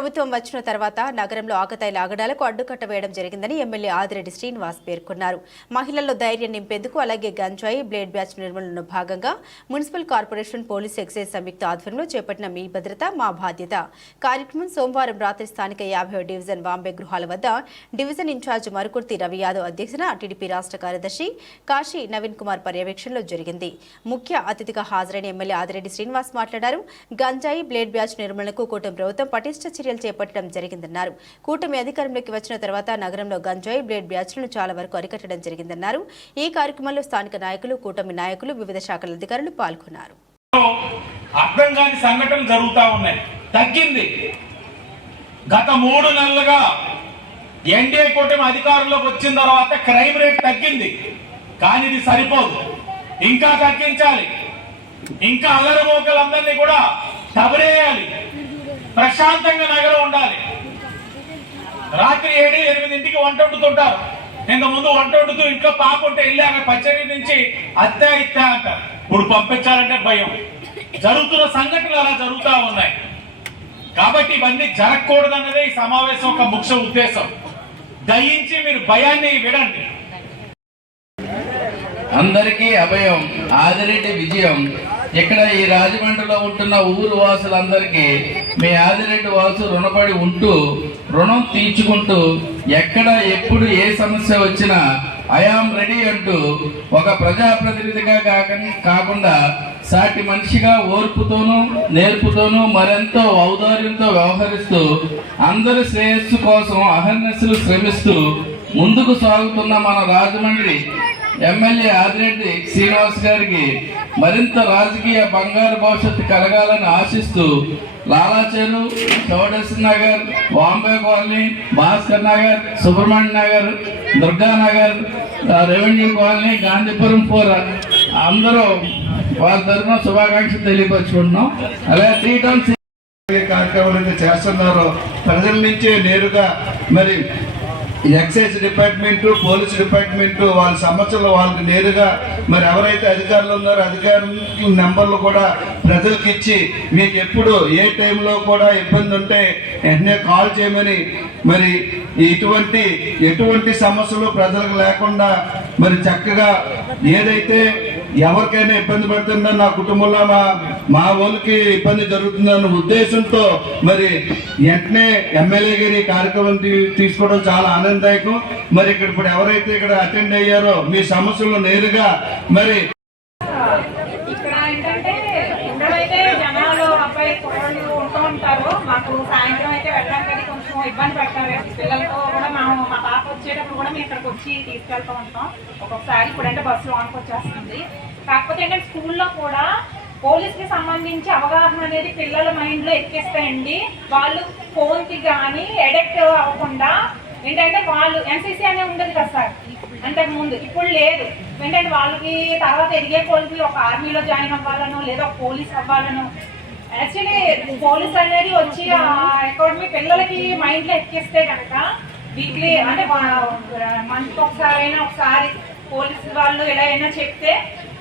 ప్రభుత్వం వచ్చిన తర్వాత నగరంలో ఆకతాయి లాగడాలకు అడ్డుకట్ట వేయడం జరిగిందని ఎమ్మెల్యే ఆదిరెడ్డి శ్రీనివాస్ పేర్కొన్నారు. మహిళల్లో ధైర్యం నింపేందుకు అలాగే గంజాయి బ్లేడ్ బ్యాచ్ నిర్మూలనలో భాగంగా మున్సిపల్ కార్పొరేషన్ పోలీస్ ఎక్సైజ్ సంయుక్త ఆధ్వర్యంలో చేపట్టిన మీ భద్రత మా బాధ్యత. కార్యక్రమం సోమవారం రాత్రి స్థానిక యాభై డివిజన్ బాంబే గృహాల వద్ద డివిజన్ ఇన్ఛార్జ్ మరుకుర్తి రవి యాదవ్ అధ్యక్షన టీడీపీ రాష్ట్ర కార్యదర్శి కాశీ నవీన్ కుమార్ పర్యవేక్షణలో జరిగింది. ముఖ్య అతిథిగా హాజరైన ఎమ్మెల్యే ఆదిరెడ్డి శ్రీనివాస్ మాట్లాడారు. గంజాయి బ్లేడ్ బ్యాచ్ నిర్మూలనకు కూటమి ప్రభుత్వం పటిష్ట చర్యలు చేపట్టడం జరిగిందన్నారు. కూటమి అధికారంలోకి వచ్చిన తర్వాత నగరంలో గంజాయి బ్లేడ్ బ్యాచ్లను చాలా వరకు అరికట్టడం జరిగిందన్నారు. ఈ కార్యక్రమంలో స్థానిక నాయకులు కూటమి నాయకులు వివిధ శాఖల అధికారులు పాల్గొన్నారు. అర్థం కాని సంఘటనలు జరుగుతా ఉన్నాయి. తగ్గింది. గత మూడు నెలలుగా ఎన్డీఏ కూటమి అధికారంలోకి వచ్చిన తర్వాత క్రైమ్ రేట్ తగ్గింది. కానీ ఇది సరిపోదు. ఇంకా తగ్గించాలి. ఇంకా అల్లరి మోకలందరినీ కూడా తబరేయాలి. ప్రశాంతంగా నగరం ఉండాలి. రాత్రి ఏడు ఎనిమిదింటికి వంట వండుతుంటారు. ఇంత ముందు వంట వండుతూ ఇంట్లో పాప ఉంటే వెళ్ళాక పచ్చడి నుంచి అత్తే ఇత్తే అంట ఇప్పుడు పంపించాలంటే భయం. జరుగుతున్న సంఘటనలు అలా జరుగుతా ఉన్నాయి. కాబట్టి ఇవన్నీ జరగకూడదన్నదే ఈ సమావేశం ఒక ముఖ్య ఉద్దేశం. దయించి మీరు భయాన్ని విడండి. అందరికీ అభయం ఆదిరెడ్డి విజయం. ఇక్కడ ఈ రాజమండ్రిలో ఉంటున్న ఊరు వాసులందరికీ మీ ఆదిరెడ్డి వాసు రుణపడి ఉంటూ రుణం తీర్చుకుంటూ ఎక్కడ ఎప్పుడు ఏ సమస్య వచ్చినా ఐఆమ్ రెడీ అంటూ ఒక ప్రజాప్రతినిధిగా కాక కాకుండా సాటి మనిషిగా ఓర్పుతోనూ నేర్పుతోనూ మరెంతో ఔదార్యంతో వ్యవహరిస్తూ అందరి శ్రేయస్సు కోసం అహర్నెస్సులు శ్రమిస్తూ ముందుకు సాగుతున్న మన రాజమండ్రి ఎమ్మెల్యే ఆదిరెడ్డి శ్రీనివాస్ గారికి మరింత రాజకీయ బంగారు భవిష్యత్తు కలగాలని ఆశిస్తూ Lalacheru చౌడస్ Nagar Bombay colony Bhaskar Nagar Subrahmanya Nagar Durga Nagar revenue colony Gandhipuram పోరా. అందరూ వారి తరఫున శుభాకాంక్షలు తెలియపరుచుకుంటున్నాం. అలాగే త్రీ టౌన్స్ కార్యక్రమాలు అయితే చేస్తున్నారో ప్రజల నుంచే నేరుగా మరి ఎక్సైజ్ డిపార్ట్మెంట్ పోలీస్ డిపార్ట్మెంట్ వాళ్ళ సమస్యలు వాళ్ళకి నేరుగా మరి ఎవరైతే అధికారులు ఉన్నారో అధికారుల నెంబర్లు కూడా ప్రజలకు ఇచ్చి మీకు ఎప్పుడు ఏ టైంలో కూడా ఇబ్బంది ఉంటే వెంటనే కాల్ చేయమని మరి ఇటువంటి ఎటువంటి సమస్యలు ప్రజలకు లేకుండా మరి చక్కగా ఏదైతే ఎవరికైనా ఇబ్బంది పడుతుందని నా కుటుంబంలో మా మా వాళ్ళకి ఇబ్బంది జరుగుతుందన్న ఉద్దేశంతో మరి వెంటనే ఎమ్మెల్యే గారి కార్యక్రమం తీసుకోవడం చాలా ఆనందదాయకం. మరి ఇక్కడ ఇప్పుడు ఎవరైతే ఇక్కడ అటెండ్ అయ్యారో మీ సమస్యలు నేరుగా మరి ఉంటారు. మాకు సాయంత్రం అయితే వెళ్ళడానికి కొంచెం ఇబ్బంది పడతారు. పిల్లలతో వచ్చేటప్పుడు కూడా మేము ఇక్కడికి వచ్చి తీసుకెళ్తూ ఉంటాం. ఒక్కొక్కసారి ఇప్పుడంటే బస్సు లోనికి వచ్చేస్తుంది. కాకపోతే ఏంటంటే స్కూల్లో కూడా పోలీస్కి సంబంధించి అవగాహన అనేది పిల్లల మైండ్లో ఎక్కేస్తాయండి. వాళ్ళు ఫోన్కి కానీ ఎడిక్ట్ అవ్వకుండా ఏంటంటే వాళ్ళు ఎన్సీసీ అనే ఉండదు కదా సార్. అంతకు ముందు ఇప్పుడు లేదు. ఏంటంటే వాళ్ళకి తర్వాత ఎదిగే కొలిపి ఒక ఆర్మీలో జాయిన్ అవ్వాలనో లేదా ఒక పోలీస్ అవ్వాలనో. యాక్చువల్లీ పోలీస్ అనేది వచ్చి ఆ అకాడమీ పిల్లలకి మైండ్లో ఎక్కిస్తే కనుక వీక్లీ అంటే మంత్కి ఒకసారి అయినా ఒకసారి పోలీస్ వాళ్ళు ఎలా అయినా చెప్తే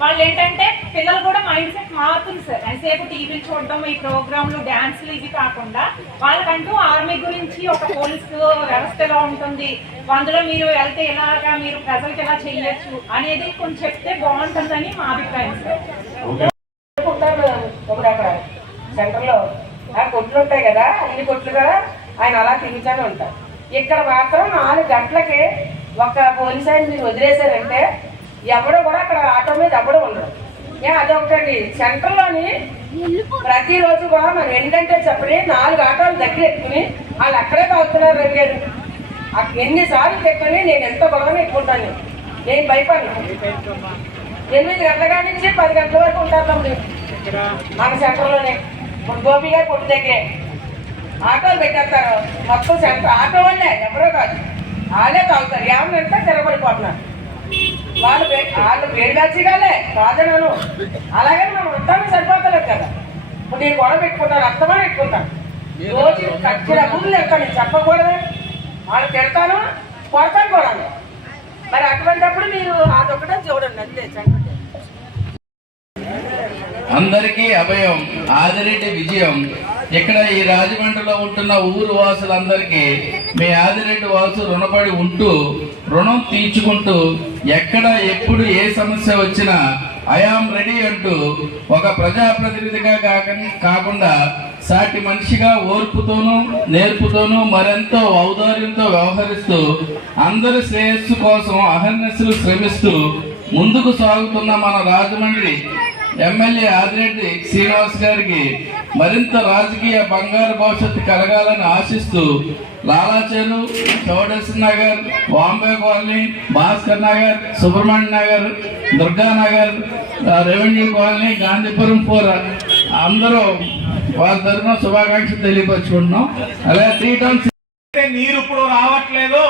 వాళ్ళు ఏంటంటే పిల్లలు కూడా మైండ్ సెట్ మారుతుంది సార్. ఎంతసేపు టీవీలు చూడడం ఈ ప్రోగ్రాంలు డ్యాన్స్లు ఇవి కాకుండా వాళ్ళకంటూ ఆర్మీ గురించి ఒక పోలీసు వ్యవస్థ ఎలా ఉంటుంది అందులో మీరు వెళ్తే ఎలాగా మీరు ప్రజలకు ఎలా చేయొచ్చు అనేది కొంచెం చెప్తే బాగుంటుందని మా అభిప్రాయం సార్. ఉంటారు ఇప్పుడు అక్కడ సెంటర్లో. ఆ కొట్లు ఉంటాయి కదా అన్ని కొట్లు కూడా ఆయన అలా తిరుగుతూనే ఉంటారు. ఇక్కడ మాత్రం నాలుగు గంటలకి ఒక పోలీస్ ఆయన మీరు వదిలేశారంటే ఎవడు కూడా అక్కడ ఆటో మీద ఎవడు ఉండరు ఏ అదొకటండి. సెంటర్లోని ప్రతిరోజు కూడా మనం ఏంటంటే చెప్పని నాలుగు ఆటోలు దగ్గర ఎత్తుకుని వాళ్ళు అక్కడే తాగుతున్నారు రెగ్గారు ఎన్నిసార్లు చెప్పని నేను ఎంత బలమని ఎక్కుంటాను. నేను భయపడను. ఎనిమిది గంటల నుంచి పది గంటల వరకు ఉంటారు తమ్ముడు. మన సెంటర్లోనే గోపి గారు కొట్టు దగ్గరే. ఆటోలు పెట్టేస్తారు. మొత్తం సెంటర్ ఆటో వాళ్ళే ఎవరో కాదు. వాళ్ళే తాగుతారు. ఏమన్నంటే తిరగబడిపోతున్నారు వాళ్ళు వాళ్ళు వేడిగాచిగాలే కాదనను అలాగే మనం ఉంటామే సరిపోతలేదు కదా. ఇప్పుడు నేను గొడవ పెట్టుకుంటాను అర్థమని పెట్టుకుంటాను. రోజు కచ్చిన బుద్ధులు ఎక్కడ చెప్పకూడదు. వాళ్ళు తిడతాను కొడతాను కూడా. మరి అటువంటిప్పుడు మీరు అదొకటే చూడండి అంతే అందరికీ అభయం. ఆదిరెడ్డి విజయం. ఇక్కడ ఈ రాజమండ్రిలో ఉంటున్న ఊరు వాసులందరికీ మీ ఆదిరెడ్డి వాసు రుణపడి ఉంటూ రుణం తీర్చుకుంటూ ఎక్కడ ఎప్పుడు ఏ సమస్య వచ్చినా ఐఆమ్ రెడీ అంటూ ఒక ప్రజాప్రతినిధిగా కాక కాకుండా సాటి మనిషిగా ఓర్పుతోనూ నేర్పుతోనూ మరెంతో ఔదార్యంతో వ్యవహరిస్తూ అందరి శ్రేయస్సు కోసం అహర్నిశలు శ్రమిస్తూ ముందుకు సాగుతున్న మన రాజమండ్రి ఎమ్మెల్యే ఆదిరెడ్డి శ్రీనివాస్ గారికి మరింత రాజకీయ బంగారు భవిష్యత్తు కలగాలని ఆశిస్తూ Lalacheru చౌడస్ Nagar Vambay colony Bhaskar Nagar Subrahmanya Nagar Durganagar revenue colony Gandhipuram పూర. అందరూ వారి తరఫున శుభాకాంక్షలు తెలియపరుచుకుంటున్నాం. అలాగే త్రీ టౌన్స్ నీరు ఇప్పుడు రావట్లేదు.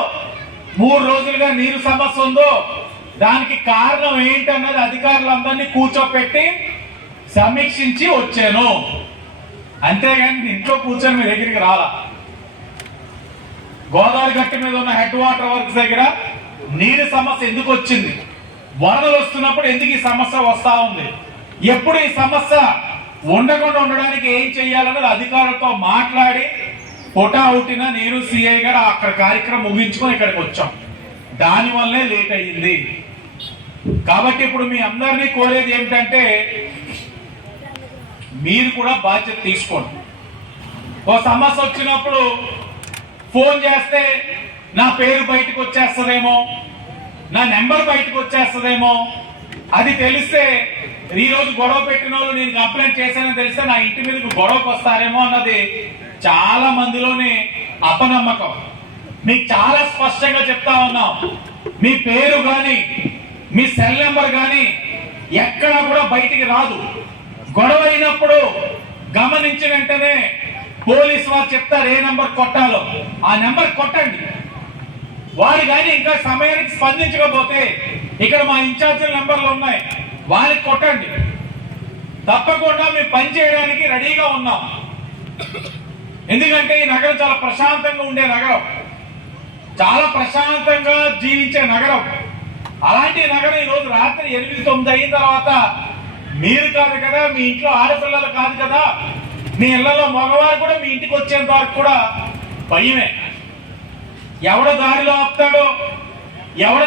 మూడు రోజులుగా నీరు సమస్య ఉందో. దానికి కారణం ఏంటన్నది అధికారులందరినీ కూర్చోపెట్టి సమీక్షించి వచ్చాను. అంతేగాని ఇంట్లో కూర్చొని మీ దగ్గరికి రాలా. గోదావరి గట్టి మీద ఉన్న హెడ్ వాటర్ వర్క్స్ దగ్గర నీరు సమస్య ఎందుకు వచ్చింది? వరదలు వస్తున్నప్పుడు ఎందుకు ఈ సమస్య వస్తా ఉంది? ఎప్పుడు ఈ సమస్య ఉండకుండా ఉండడానికి ఏం చెయ్యాలన్నది అధికారులతో మాట్లాడి పొటా అవుటిన నేను సిఐ గారు అక్కడ కార్యక్రమం ముగించుకొని ఇక్కడికి వచ్చాం. దాని వల్లే లేట్ అయ్యింది. కాబట్టి ఇప్పుడు మీ అందరినీ కోరేది ఏమిటంటే మీరు కూడా బాధ్యత తీసుకోండి. ఓ సమస్య వచ్చినప్పుడు ఫోన్ చేస్తే నా పేరు బయటకు వచ్చేస్తుందేమో నా నెంబర్ బయటకు వచ్చేస్తుందేమో అది తెలిస్తే ఈరోజు గొడవ పెట్టిన వాళ్ళు నేను కంప్లైంట్ చేశానని తెలిస్తే నా ఇంటి మీదకు గొడవకు వస్తారేమో అన్నది చాలా మందిలోనే అపనమ్మకం. మీకు చాలా స్పష్టంగా చెప్తా ఉన్నాం. మీ పేరు కానీ మీ సెల్ నెంబర్ కానీ ఎక్కడా కూడా బయటికి రాదు. గొడవ అయినప్పుడు గమనించి వెంటనే పోలీస్ వారు చెప్తారు ఏ నెంబర్ కొట్టాలో? ఆ నెంబర్ కొట్టండి. వారు కానీ ఇంకా సమయానికి స్పందించకపోతే ఇక్కడ మా ఇన్ఛార్జీల నెంబర్లు ఉన్నాయి వాళ్ళకి కొట్టండి. తప్పకుండా మేము పని చేయడానికి రెడీగా ఉన్నాం. ఎందుకంటే ఈ నగరం చాలా ప్రశాంతంగా ఉండే నగరం. చాలా ప్రశాంతంగా జీవించే నగరం. అలాంటి నగరం ఈ రోజు రాత్రి ఎనిమిది తొమ్మిది అయిన తర్వాత మీరు కాదు కదా మీ ఇంట్లో ఆడపిల్లలు కాదు కదా. మీ ఇళ్ళలో మగవారు కూడా మీ ఇంటికి వచ్చేంత వరకు కూడా భయమే. ఎవడ దారిలో ఆపుతాడో ఎవడ